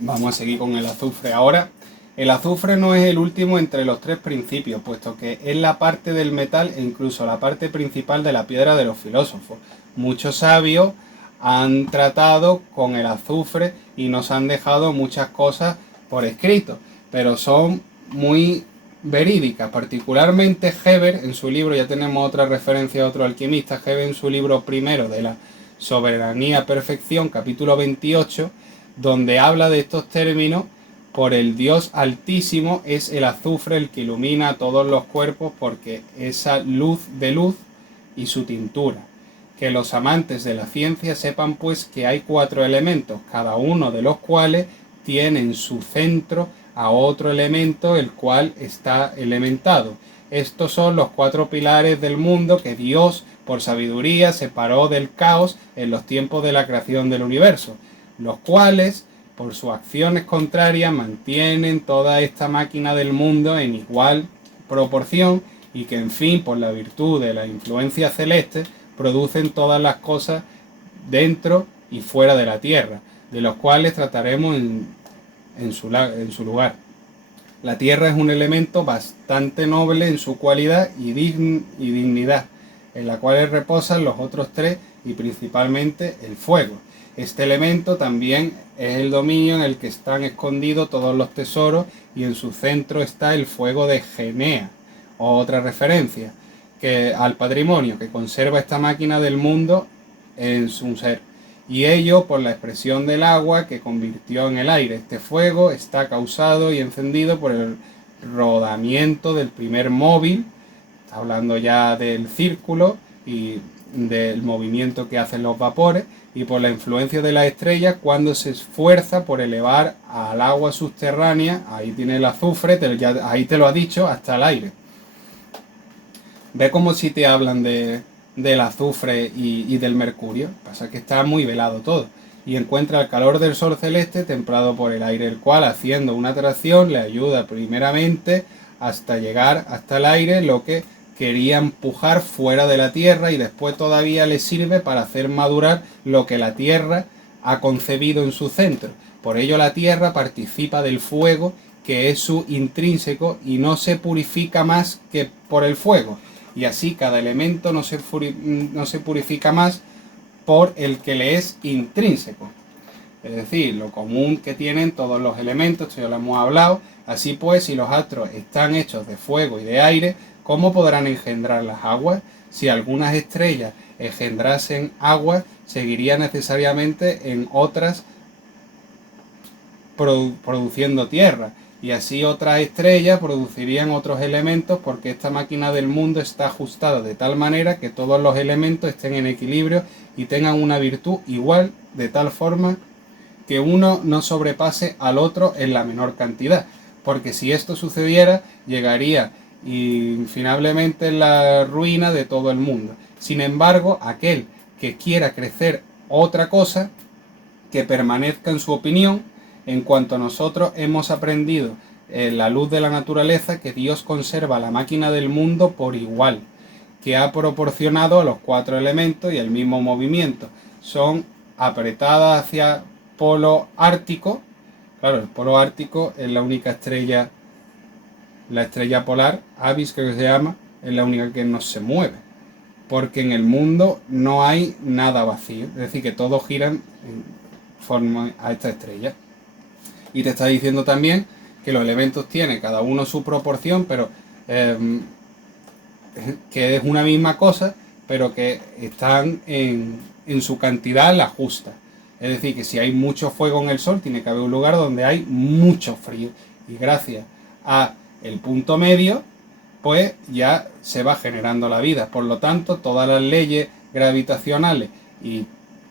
Vamos a seguir con el azufre ahora. El azufre no es el último entre los tres principios, puesto que es la parte del metal e incluso la parte principal de la piedra de los filósofos. Muchos sabios han tratado con el azufre y nos han dejado muchas cosas por escrito, pero son muy verídicas. Particularmente Heber en su libro, ya tenemos otra referencia a otro alquimista, Heber en su libro primero de la soberanía perfección, capítulo 28, donde habla de estos términos. Por el Dios Altísimo es el azufre el que ilumina todos los cuerpos, porque esa luz de luz y su tintura. Que los amantes de la ciencia sepan pues que hay 4 elementos, cada uno de los cuales tiene en su centro a otro elemento, el cual está elementado. Estos son los 4 pilares del mundo que Dios, por sabiduría, separó del caos en los tiempos de la creación del universo, los cuales, por sus acciones contrarias, mantienen toda esta máquina del mundo en igual proporción y que, en fin, por la virtud de la influencia celeste, producen todas las cosas dentro y fuera de la Tierra, de los cuales trataremos en su lugar. La Tierra es un elemento bastante noble en su cualidad y dignidad, en la cual reposan los otros 3 y principalmente el fuego. Este elemento también es el dominio en el que están escondidos todos los tesoros y en su centro está el fuego de Genea, otra referencia que al patrimonio que conserva esta máquina del mundo en su ser, y ello por la expresión del agua que convirtió en el aire. Este fuego está causado y encendido por el rodamiento del primer móvil, está hablando ya del círculo y del movimiento que hacen los vapores, y por la influencia de la estrella cuando se esfuerza por elevar al agua subterránea, ahí tiene el azufre, ahí te lo ha dicho, hasta el aire. Ve como si te hablan del azufre y del mercurio, pasa que está muy velado todo, y encuentra el calor del sol celeste templado por el aire, el cual, haciendo una atracción, le ayuda primeramente hasta llegar hasta el aire, lo que quería empujar fuera de la Tierra, y después todavía le sirve para hacer madurar lo que la Tierra ha concebido en su centro. Por ello la Tierra participa del fuego, que es su intrínseco, y no se purifica más que por el fuego. Y así cada elemento no se purifica más por el que le es intrínseco. Es decir, lo común que tienen todos los elementos, esto ya lo hemos hablado. Así pues, si los astros están hechos de fuego y de aire, ¿cómo podrán engendrar las aguas? Si algunas estrellas engendrasen agua, seguiría necesariamente en otras produciendo tierra, y así otras estrellas producirían otros elementos, porque esta máquina del mundo está ajustada de tal manera que todos los elementos estén en equilibrio y tengan una virtud igual, de tal forma que uno no sobrepase al otro en la menor cantidad, porque si esto sucediera, llegaría infinablemente la ruina de todo el mundo. Sin embargo, aquel que quiera crecer otra cosa, que permanezca en su opinión, en cuanto nosotros hemos aprendido en la luz de la naturaleza que Dios conserva la máquina del mundo por igual, que ha proporcionado a los 4 elementos y el mismo movimiento. Son apretadas hacia polo ártico. Claro, el polo ártico es la única estrella, la estrella polar, Avis creo que se llama, es la única que no se mueve, porque en el mundo no hay nada vacío, es decir, que todos giran en forma a esta estrella. Y te está diciendo también que los elementos tienen cada uno su proporción, pero que es una misma cosa, pero que están en su cantidad la justa. Es decir, que si hay mucho fuego en el Sol, tiene que haber un lugar donde hay mucho frío. Y gracias a el punto medio, pues ya se va generando la vida. Por lo tanto, todas las leyes gravitacionales y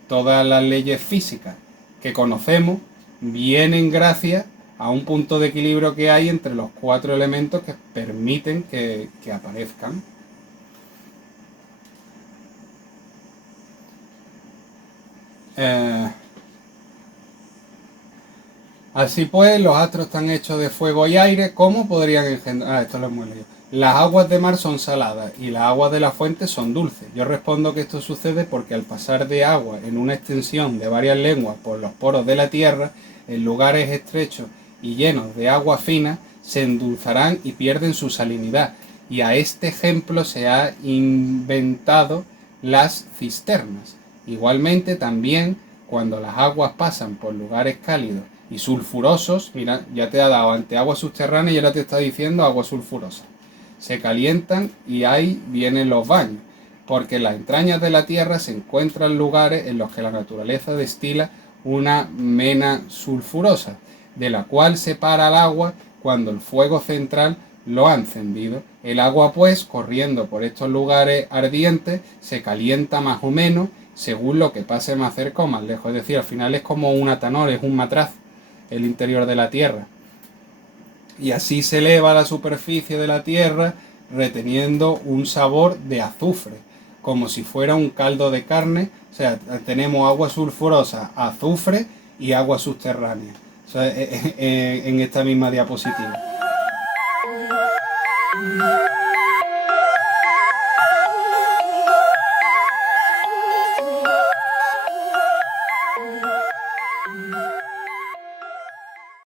todas las leyes físicas que conocemos vienen gracias a un punto de equilibrio que hay entre los 4 elementos que permiten que aparezcan. Así pues, los astros están hechos de fuego y aire. ¿Cómo podrían engendrar? Esto lo hemos leído. Las aguas de mar son saladas y las aguas de la fuente son dulces. Yo respondo que esto sucede porque al pasar de agua en una extensión de varias lenguas por los poros de la Tierra, en lugares estrechos y llenos de agua fina, se endulzarán y pierden su salinidad. Y a este ejemplo se ha inventado las cisternas. Igualmente también cuando las aguas pasan por lugares cálidos y sulfurosos, mira, ya te ha dado ante agua subterránea y ahora te está diciendo agua sulfurosa. Se calientan y ahí vienen los baños, porque en las entrañas de la Tierra se encuentran lugares en los que la naturaleza destila una mena sulfurosa, de la cual separa el agua cuando el fuego central lo ha encendido. El agua, pues, corriendo por estos lugares ardientes, se calienta más o menos según lo que pase más cerca o más lejos. Es decir, al final es como un atanor, es un matraz, el interior de la Tierra. Y así se eleva la superficie de la Tierra reteniendo un sabor de azufre, como si fuera un caldo de carne. O sea, tenemos agua sulfurosa, azufre y agua subterránea. O sea, en esta misma diapositiva.